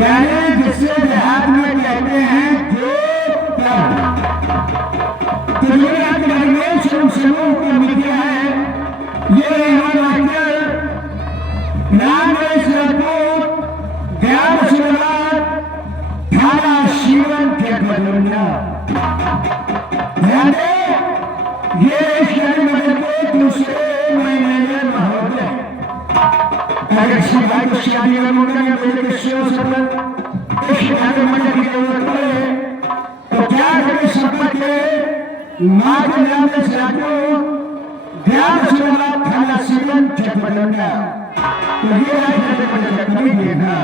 यानी जिसे देहात में कहते हैं जो तो ये याद रखिए शुरू को लिखा है ये वाक्य नाम ज्ञान शिवराज थाना शिवन के बदलना यानी ये दूसरे मैनेजर महोदय अगर शिवाय को शादी में मुड़ना मेरे के शिव सरल शादी मंडल की जरूरत पड़े तो क्या करें संपत्ति के माँ के नाम से साधु ध्यान शिवराज थाना शिवन के बदलना तो ये राय मंडल कभी देना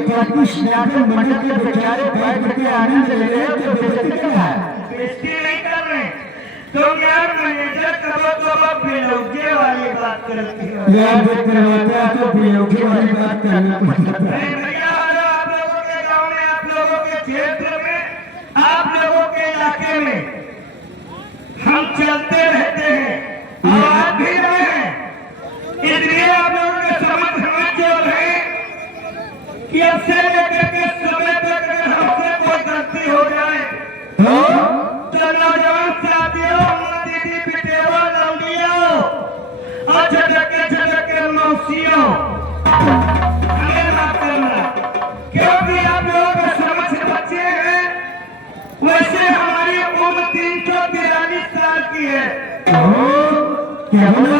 मंडल के बेचारे बैठ के आनंद ले रहे हो तो बेइज्जती क्या है? बेइज्जती नहीं कर रहे तुम यार मैनेजर करो तो अब बेलौजे वाली बात करती हो यार होता है तो बेलौजे वाली बात करना पड़ता है भैया आप लोगों के गांव में आप लोगों के क्षेत्र में आप लोगों के इलाके में हम चलते रहते हैं और आप भी रहे हैं इसलिए आप लोगों के समझ हमें जो है कि अब से लेकर के समय तक अगर हमसे कोई गलती हो जाए तो नौजवान साथियों दीदी पिटेवा लौंडियों और झटके मौसियों हमें माफ करना क्योंकि आप लोगों को समझ से बच्चे हैं वैसे हमारी उम्र 343 साल की है क्या बोला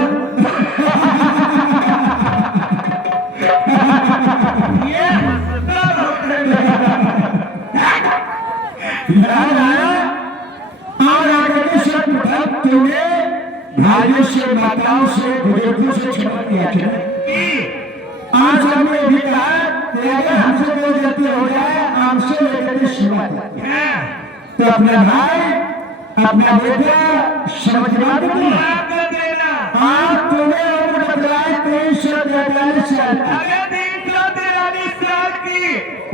भाइयों से माताओं से बुजुर्गों से क्षमा किया आज हमने भी कहा कि अगर हमसे कोई गलती हो जाए हमसे लेकर क्षमा तो अपना भाई अपना बेटा समझवा देना आप तुम्हें उम्र बदलाए 343 साल अगर 343 साल की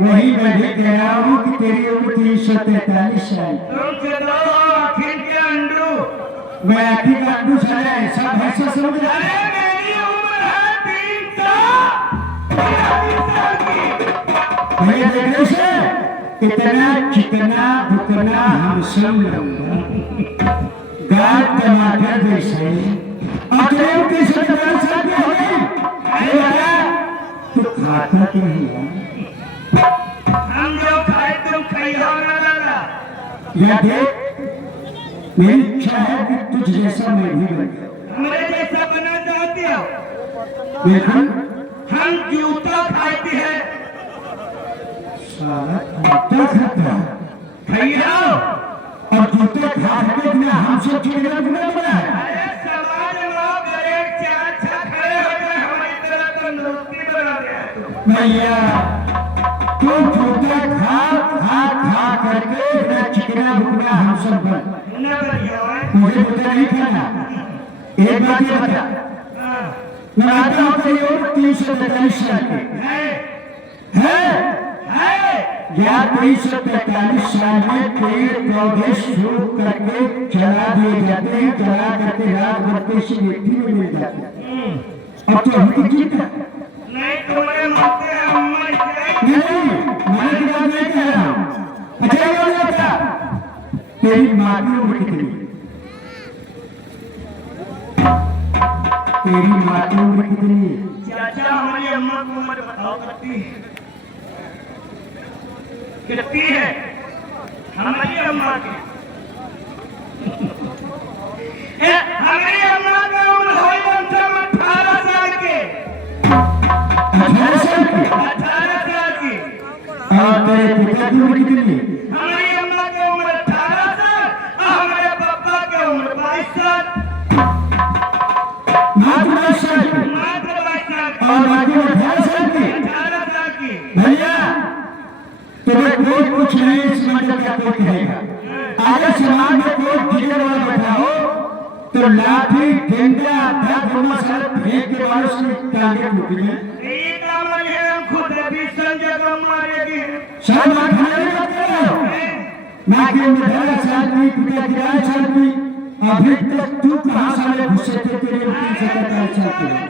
वही मैं भी कह रहा हूँ कि तेरी उम्र 343 साल तुम चलो आखिर के अंडू मैं आखिर का अंडू सारा ऐसा भैंसा समझ रहा है। अरे मेरी उम्र है 300 की। भैया देखो से इतना चिकना दुकना हम सब रहूंगा गाय टमाटर जैसे अकेले कैसे बना सकते हैं तो खाता क्या है हम जो खाए तुम खाइयो ना दादा। या देख मेरी इच्छा है कि तुझ जैसा मैं भी बन जाऊं। मेरे जैसा बना चाहती हो? देखो हम जूता खाते हैं। साला जूता खाता भैया और जूते खाने में हमसे चिड़िया गुना बना है। अरे समाज लोग एक से अच्छा खड़े हो गए हमारी तरह तंदुरुस्ती बना रहे हैं। भैया तू जूते खा खा खा करके ना चिकना बुकना हम सब बन न बढ़िया है। मुझे जूता नहीं खाना। एक बात ये बता मैं आता हूँ तेरी और 343 साल के है या 345 साल में पेड़ पौधे सूख करके जला दिए जाते हैं जला करके रात भर से मिट्टी में मिल जाते हैं। अब तो अभी जीता नहीं तुम्हारे मरते हैं हम मर जाएंगे। नहीं मैं की बात नहीं कह रहा हूँ। अच्छा ये बता तेरी माँ की उम्र कितनी तेरी माँ की उम्र कितनी चाचा हमारी अम्मा की उम्र बताओ कितनी है हमारी अम्मा की? हमारी अम्मा की उम्र हो कम से कम 18 साल के। 18 साल की 18 साल की। और तेरे पिता की उम्र कितनी हमारी अम्मा की उम्र 18 साल और हमारे पापा की उम्र 22 साल। मात्र 22 साल की मात्र 22 साल और बाकी 18 साल की। 18 साल की। भैया तुम्हें कोई कुछ नहीं इस मंडल का कोई कहेगा। अगर समाज में कोई टीचर वाला बैठा हो तो लाठी डंडा आधा गुम्मा सर फेंक के मारो उसकी टांगे टूट जाए। ये काम है हम खुद अभी संजय को मारेगी। सब बात खाने में बात कर रहे हो। माँ की उम्र 18 साल की पिता की 22 साल की अभी तक तू कहाँ साले घुसे थे तेरे 345 साल के है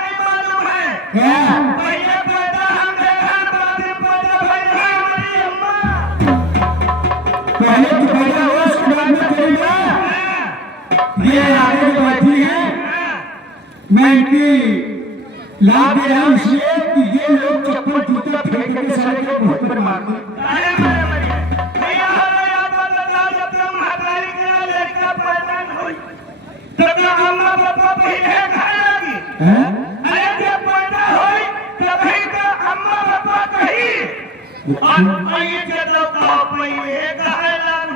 नहीं मालूम है। क्या पहले पैदा हम देखा बाद में पैदा भई है हमारी अम्मा। पहले तो पैदा हुआ उसके बाद में तेरी माँ ये आगे जो बैठी है मैं इनकी लाभ दे रहा हूँ इसलिए कि ये लोग चप्पल जूते फेंक के सारे लोग मुंह पर मार दो। अरे मेरे मरिए भैया हमें याद बदला जब तुम हमारी के लड़का पैदा हुई तब अम्मा पापा पहले खाए लगी। अरे जब पैदा हुई तभी तो अम्मा पापा कही और ये चलो कहो पहले खाए लगी।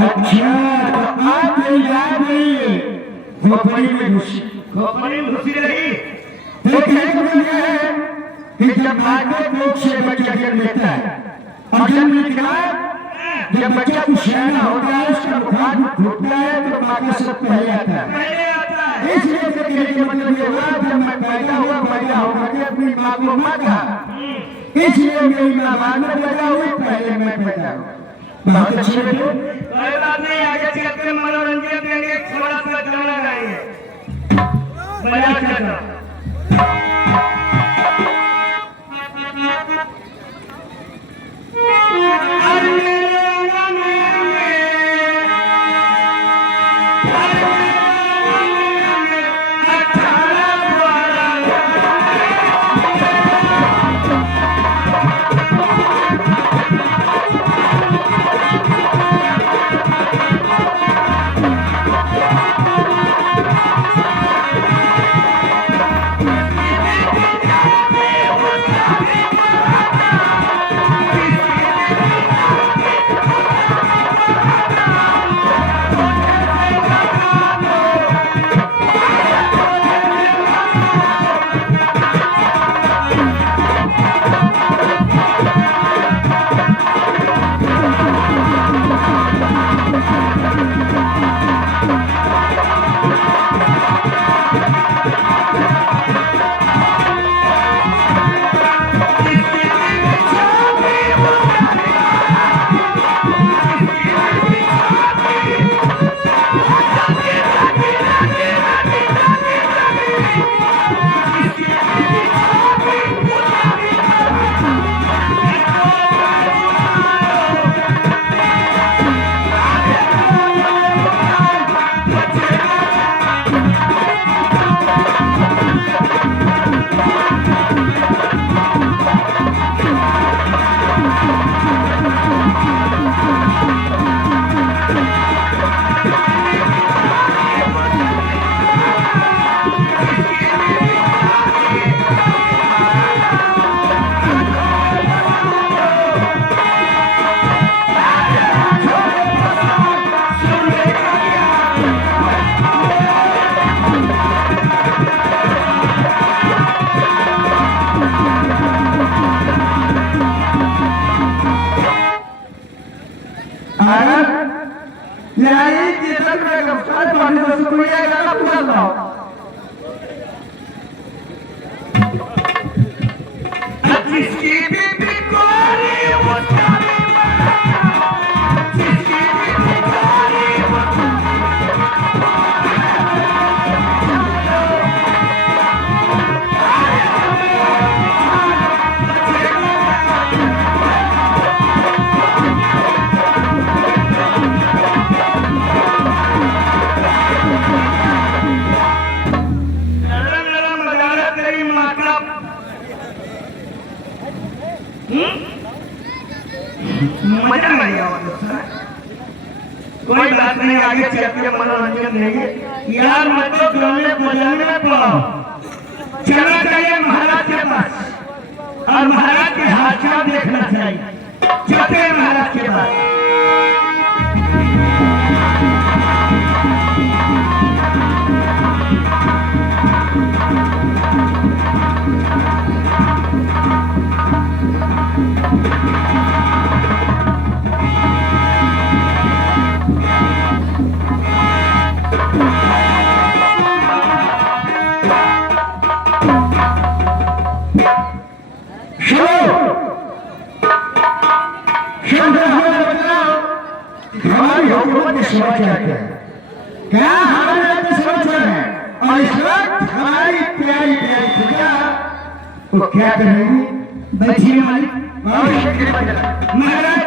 अच्छा तो आप ये याद नहीं खोपड़ी में घुसी खोपड़ी में घुसी रही। देखने को मिल गया है कि जब आगे पेट से बच्चा जन्म लेता है और जन्म के बाद जब बच्चा कुछ सियाना होता है उसका बुखार घुटता है तो माँ का सब पहले आता है। पहले आता है। इसलिए कहने का मतलब ये हुआ जब मैं पैदा हुआ कि अपनी माँ को माँ कहा इसलिए मेरी माँ बाद में पैदा हुई पहले मैं पैदा हुआ। बहुत अच्छी लगी। कोई बात नहीं आगे चल के मनोरंजन देंगे थोड़ा सा गाना गाएंगे। बजा चलो। रख लेगा सारे पानी से कोई आएगा ना पूरा कराओ जिसकी बीबी कोरी उसका भी मना जिसकी बीबी कोरी मजा नहीं आया कोई बात नहीं आगे चल के मनोरंजन देंगे यार मतलब गाने बजाने में पड़ो चलना चाहिए महाराज के पास और महाराज के हाथ देखना चाहिए चलते हैं महाराज के पास समाचार क्या हमारे समाचार है और इस वक्त हमारी प्यारी प्यारी पूजा वो क्या कर रही है बैठिए महाराज महाराज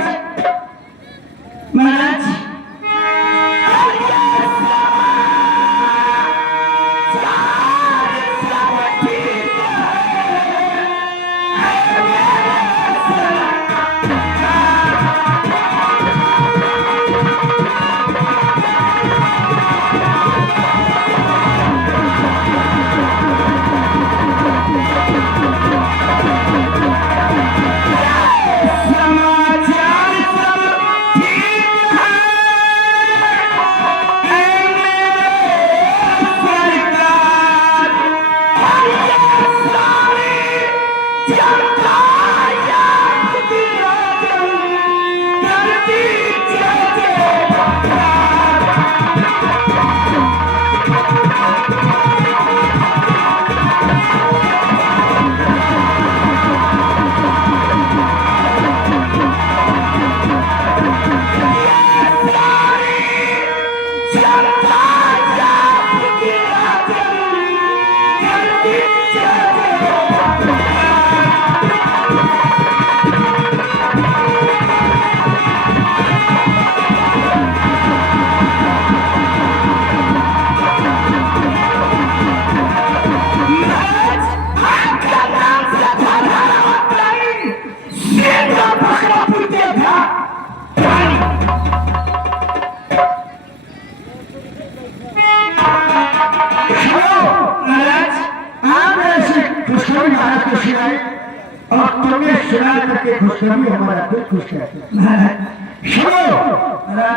और तुम्हें सुना करके खुशखबरी हमारा दिल खुश है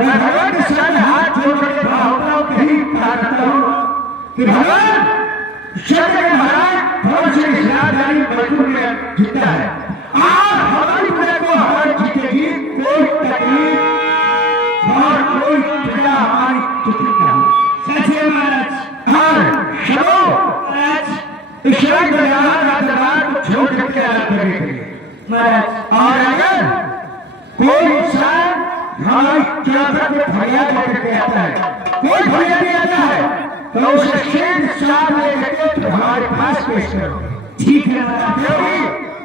भगवान के सामने हाथ जोड़ करके भावनाओं के ही प्रार्थना हो कि भगवान शब्द के महाराज बहुत से इस्लामदारी मजदूर में जीता है और हमारी प्रजा को हमारे जीतेगी कोई तकलीफ और कोई प्रजा हमारी तकलीफ ना हो सच्चे महाराज और शबो महाराज ईश्वर के राजदरबार को छोड़ करके आराधना करेंगे महाराज और अगर कोई इंसान हमारी चौधर में फरियाद लेकर के आता है कोई फरियादी आता है तो उसे शेर साथ लेकर के हमारे पास पेश करो ठीक है महाराज क्योंकि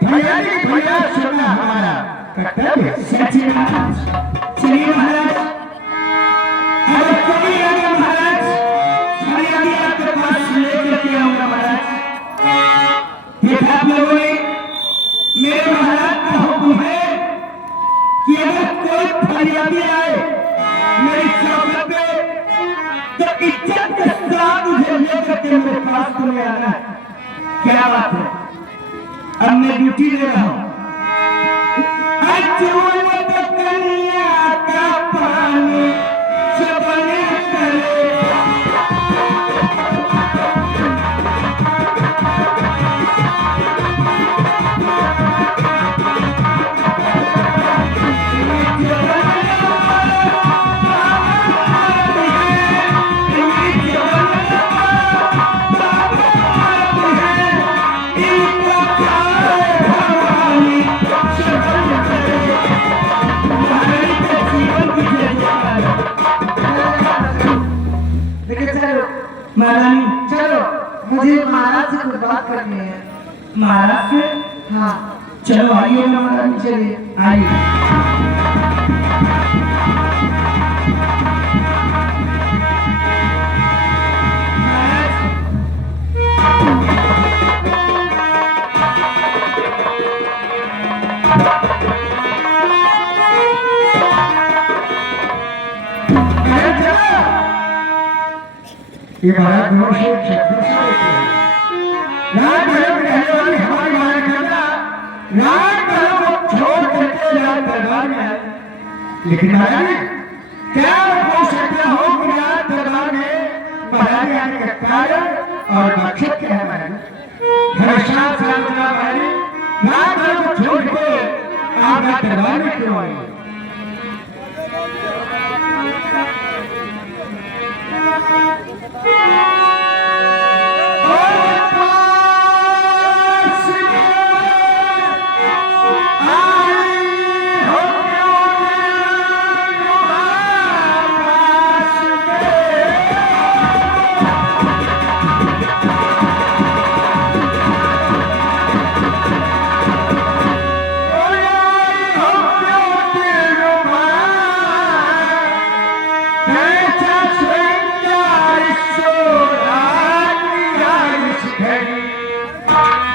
फरियादी फरियाद सुनना हमारा कर्तव्य है सच्चे महाराज चलिए महाराज अरे कोई आगे महाराज फरियादी आपके पास लेकर के आऊंगा महाराज देखा आप लोगों ने मेरे महाराज का हुक्म है कि अगर कोई फरियादी आए मेरी चौखट पे तो इज्जत के साथ उसे लेकर के मेरे पास तुम्हें आना है क्या बात है अब मैं ड्यूटी ले रहा हूं कन्या का पानी सबने करे महारानी चलो, मुझे महाराज से कुछ बात करनी है। महाराज से हाँ चलो आइए ना महारानी चलिए। आइए ये महाराज नौ से छब्बीस रात भर रहने वाली हमारी माया करना रात भर को छोड़ करके रात दरबार में आए। लेकिन महाराज क्या हो सकता हो कि रात दरबार में महाराज आने का कारण और मकसद क्या है महाराज? हमेशा सामना हमारी रात भर को छोड़ के आप रात दरबार में क्यों आए?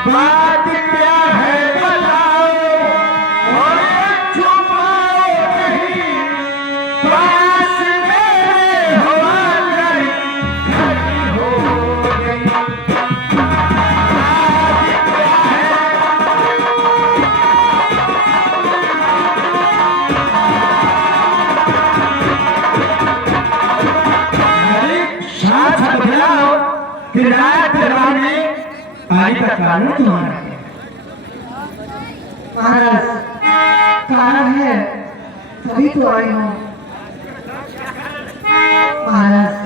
बात क्या है बताओ और छुपाओ नहीं, पास मेरे हो आकर खड़ी हो गई। बात क्या है साथ बदलाओ कि रात दरबार में आने का कारण तुम्हारा है। महाराज कारण है तभी तो आई हूँ। महाराज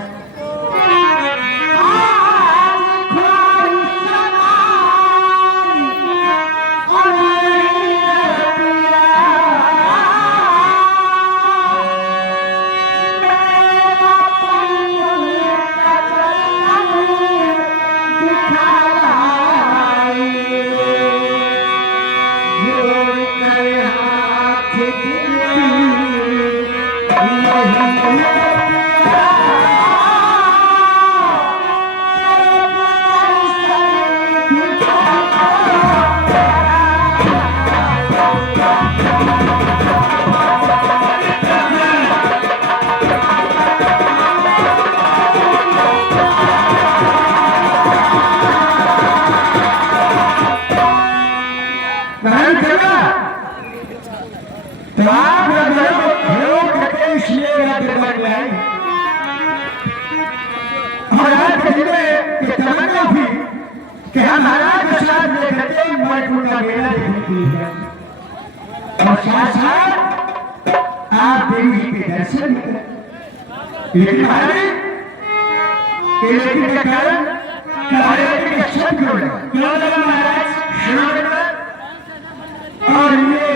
महाराज के साथ लेकर के मजबूर का मेला देखने और साथ साथ आप देवी जी के दर्शन भी करें। लेकिन महाराज लेकिन का कारण महाराज के शब्द क्यों लगा महाराज और ये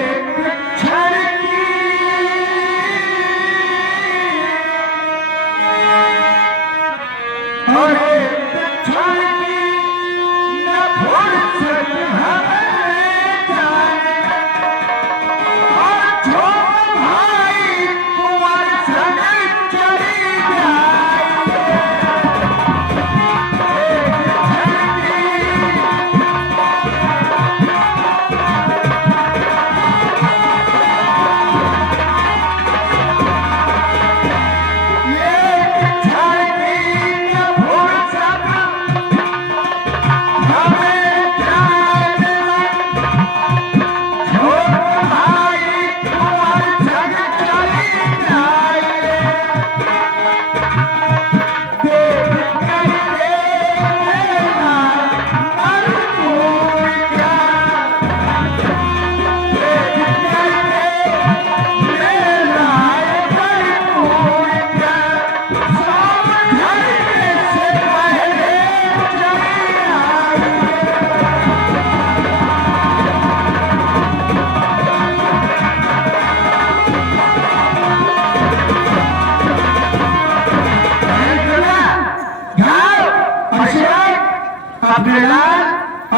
अपने लाल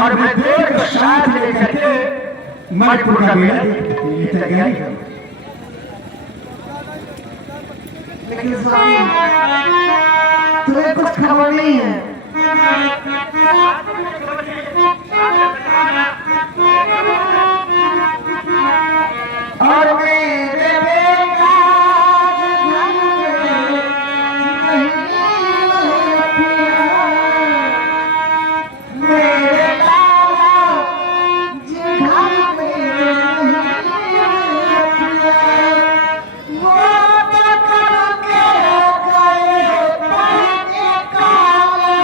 और ब्रजदेव को साथ लेकर के मणिपुर का मेला देखने के लिए तैयारी करो। लेकिन स्वामी तुम्हें कुछ खबर नहीं है। और मेरे बेटा मेरे लाला जी घर में वो तो करके गए पानी काला।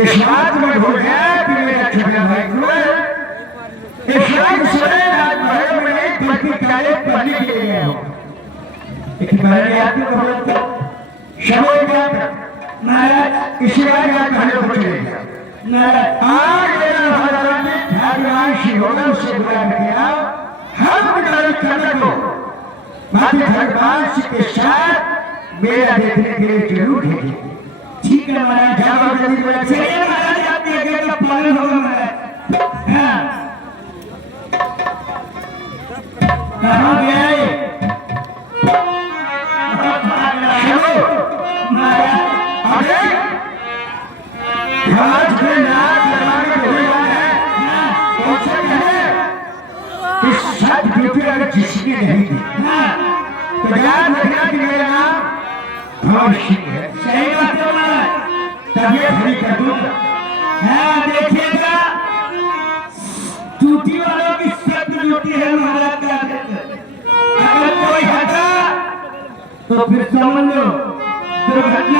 इस बात में भूल गया कि मेरा छोटा भाई गुरु इस रात से राजमहल में नहीं बल्कि काले पढ़ने के लिए गया हूँ। लेकिन मैंने आदमी को बोला था समय क्या महाराज इसी बार राजमहल को चले गया महाराज। आज मेरा भगवान ने भगवान शिवों से बुला किया हम विचार करने को माते भगवान के साथ मेरा देखने के लिए जरूर है। ठीक है महाराज, जब आप जल्दी बोला चलिए महाराज, आप देखिए तो पालन होगा महाराज। हाँ, कहाँ गया ये? महाराज, अरे आज के नाथ दरबार में होने वाला है उससे कहे कि सच ड्यूटी अगर किसी की नहीं थी तो याद रखना कि मेरा नाम भवन सिंह है। सही बात है महाराज। तबियत नहीं कर दूंगा। हाँ, देखिएगा ड्यूटी वालों की सब ड्यूटी है महाराज का। अगर कोई हटा तो फिर समझ लो दुर्घटना